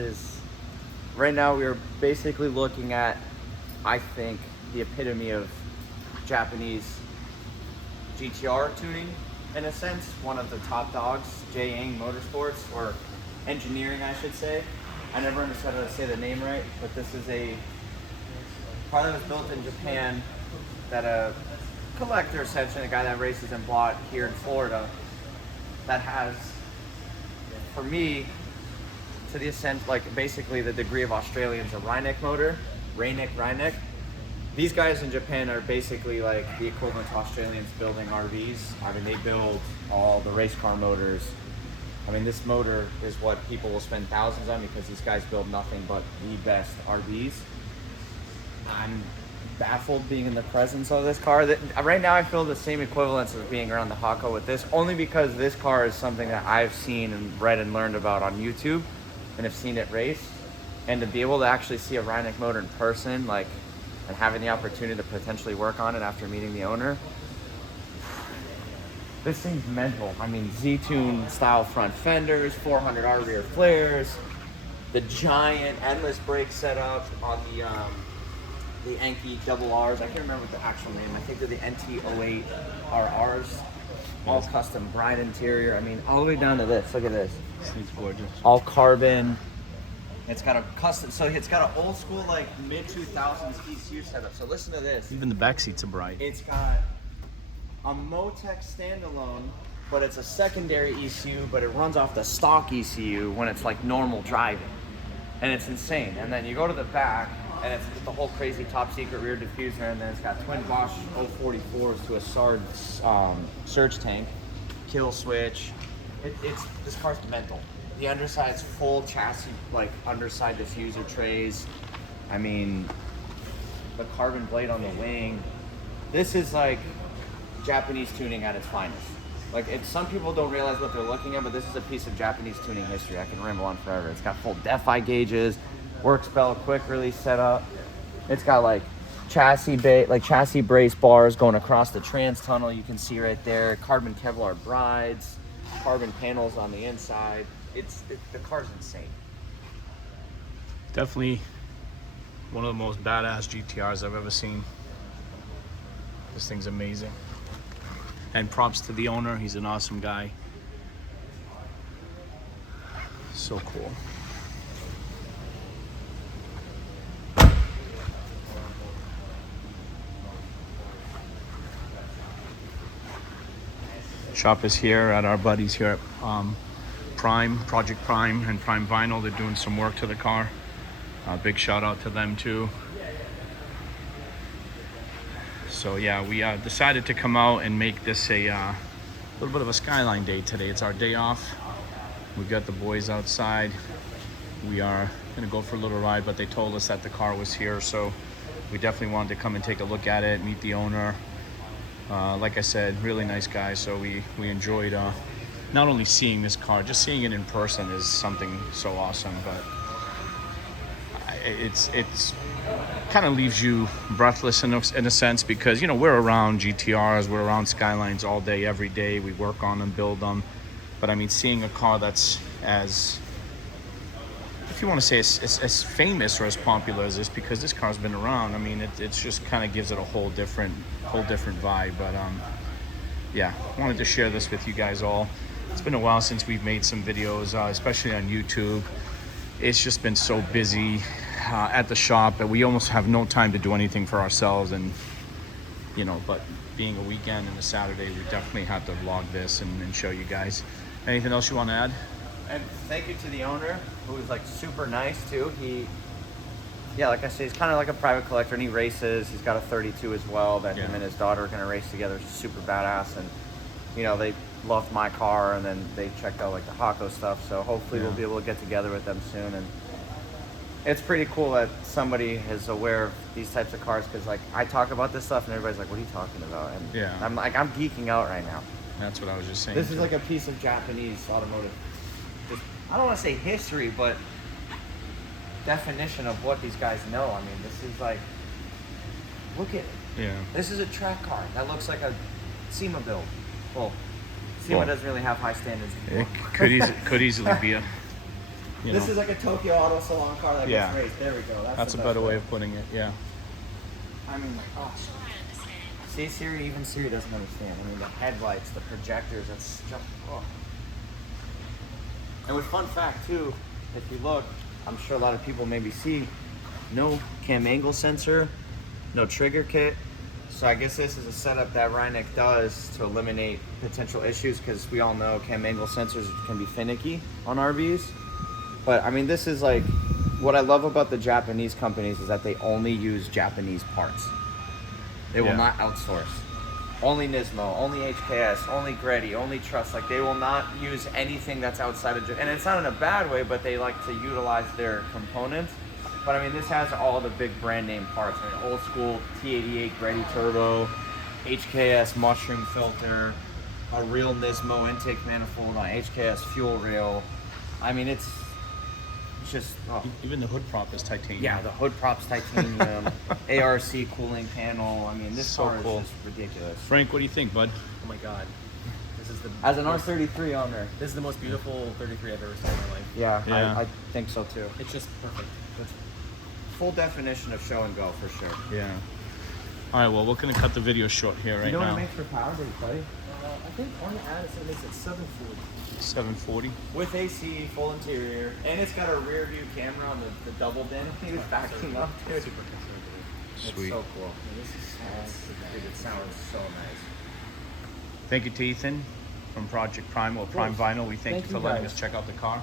is, right now we are basically looking at, I think, the epitome of Japanese GTR tuning, in a sense. One of the top dogs, Jing Motorsports, or Engineering, I should say. I never understood how to say the name right, but this is a car that was built in Japan that a collector, essentially, a guy that races and bought here in Florida, that has, for me, to the extent, like basically the degree of Australians, a Reineck motor, Reineck. These guys in Japan are basically like the equivalent to Australians building RVs. I mean, they build all the race car motors. I mean, this motor is what people will spend thousands on because these guys build nothing but the best RVs. I'm baffled being in the presence of this car. Right now I feel the same equivalence of being around the Hako with this, only because this car is something that I've seen and read and learned about on YouTube and have seen it race. And to be able to actually see a Reineck motor in person, like, and having the opportunity to potentially work on it after meeting the owner, this thing's mental. I mean, Z-Tune style front fenders, 400R rear flares, the giant endless brake setup on the Enki double R's. I can't remember what the actual name. I think they're the NT08 RRs. All custom bright interior. I mean, all the way down to this. Look at this. This thing's gorgeous. All carbon. It's got a custom, so it's got an old school, like mid 2000s ECU setup. So listen to this. Even the back seats are bright. It's got a Motec standalone, but it's a secondary ECU, but it runs off the stock ECU when it's like normal driving. And it's insane. And then you go to the back, and it's the whole crazy top secret rear diffuser, and then it's got twin Bosch 044s to a SARD surge tank, kill switch. This car's mental. The underside's full chassis, like underside diffuser trays. I mean, the carbon blade on the wing. This is like Japanese tuning at its finest. Like, some people don't realize what they're looking at, but this is a piece of Japanese tuning history. I can ramble on forever. It's got full defi gauges, works bell, quick release setup. It's got like chassis brace bars going across the trans tunnel. You can see right there, carbon Kevlar brides, carbon panels on the inside. The car's insane. Definitely one of the most badass GTRs I've ever seen. This thing's amazing. And props to the owner. He's an awesome guy. So cool. Shop is here at our buddies here at Project Prime and Prime Vinyl. They're doing some work to the car. Big shout out to them too. So yeah, we decided to come out and make this a little bit of a skyline day today. It's our day off. We've got the boys outside. We are gonna go for a little ride, but they told us that the car was here, so we definitely wanted to come and take a look at it, meet the owner. Like I said, really nice guy, so we enjoyed not only seeing this car, just seeing it in person is something so awesome, but it's kind of leaves you breathless in a sense, because, you know, we're around GTRs, we're around Skylines all day, every day. We work on them, build them. But I mean, seeing a car that's as, if you want to say as famous or as popular as this, because this car's been around, I mean, it's just kind of gives it a whole different vibe. But yeah, wanted to share this with you guys all. It's been a while since we've made some videos, especially on YouTube. It's just been so busy at the shop that we almost have no time to do anything for ourselves. And, you know, but being a weekend and a Saturday, we definitely had to vlog this and show you guys. Anything else you want to add? And thank you to the owner, who was like super nice too. Yeah, like I say, he's kind of like a private collector, and he races. He's got a 32 as well that him and his daughter are going to race together. It's super badass. And, you know, they loved my car, and then they checked out like the Hako stuff. So hopefully we'll be able to get together with them soon. And it's pretty cool that somebody is aware of these types of cars, because like I talk about this stuff and everybody's like, what are you talking about? And I'm like, I'm geeking out right now. That's what I was just saying. This is like a piece of Japanese automotive, I don't want to say history, but definition of what these guys know. I mean, this is like, look at it. Yeah. This is a track car that looks like a SEMA build. Well, SEMA doesn't really have high standards. It could easily be a you This know. is like a Tokyo Auto Salon car that Yeah. gets raced. There we go. That's a the better best way of putting it. Yeah. I mean, like, oh. See, even Siri doesn't understand. I mean, the headlights, the projectors, that's just, oh. And with fun fact too, if you look, I'm sure a lot of people maybe see, no cam angle sensor, no trigger kit. So I guess this is a setup that Reineck does to eliminate potential issues, because we all know cam angle sensors can be finicky on RVs. But I mean, this is like, what I love about the Japanese companies is that they only use Japanese parts. They will not outsource. Only Nismo, only HKS, only Greddy, only Trust. Like, they will not use anything that's outside of Japan. And it's not in a bad way, but they like to utilize their components. But I mean, this has all the big brand name parts. I mean, old school T88 Greddy turbo, HKS mushroom filter, a real Nismo intake manifold on HKS fuel rail. I mean, it's just, oh. Even the hood prop is titanium. Yeah, the hood prop's titanium, ARC cooling panel. I mean, this So car cool. is just ridiculous. Frank, what do you think, bud? Oh my god. This is the As an R33 owner, This is the most beautiful 33 I've ever seen in my life. yeah, Yeah. I think so too. It's just perfect. It's full definition of show and go for sure. Yeah. All right, well, we're going to cut the video short here right You know now. what it makes for power, buddy? I think on the ad it said it makes it 740. 740. With AC, full interior, and it's got a rear view camera on the double din. He was backing up, dude. Super conservative. It's Sweet. so cool. And this is Dude, it sounds so nice. Thank you to Ethan from Project Prime, or Prime Vinyl. We thank you Thank for you, letting guys. us check out the car.